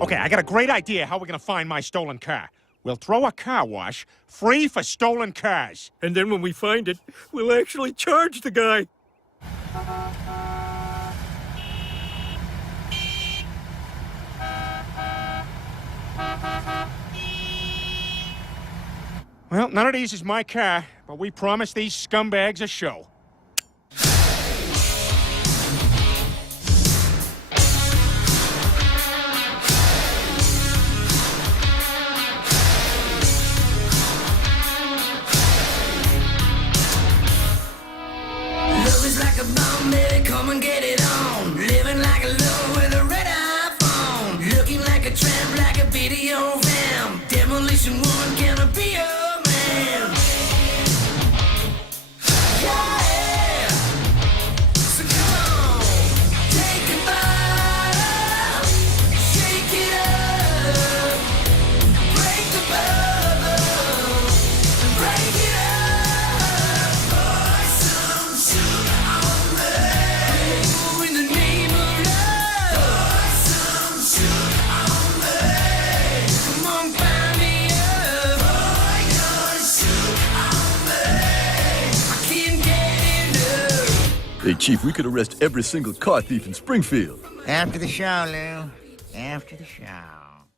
Okay, I got a great idea how we're gonna find my stolen car. We'll throw a car wash free for stolen cars. And then when we find it, we'll actually charge the guy. Well, none of these is my car, but we promised these scumbags a show. Love is like a bomb, baby, come and get it on. Living like a lover with a red iPhone. Looking like a tramp, like a video vamp. Demolition woman, can I be your man? Yeah! So come on, take a bite, shake it up, break the bubble, break it up. Pour some sugar on me. Oh, in the name of love. Pour some sugar on me. Come on, find me up. Pour your sugar on me. I can't get enough. Hey, Chief, we could arrest every single car thief in Springfield. After the show, Lou. After the show.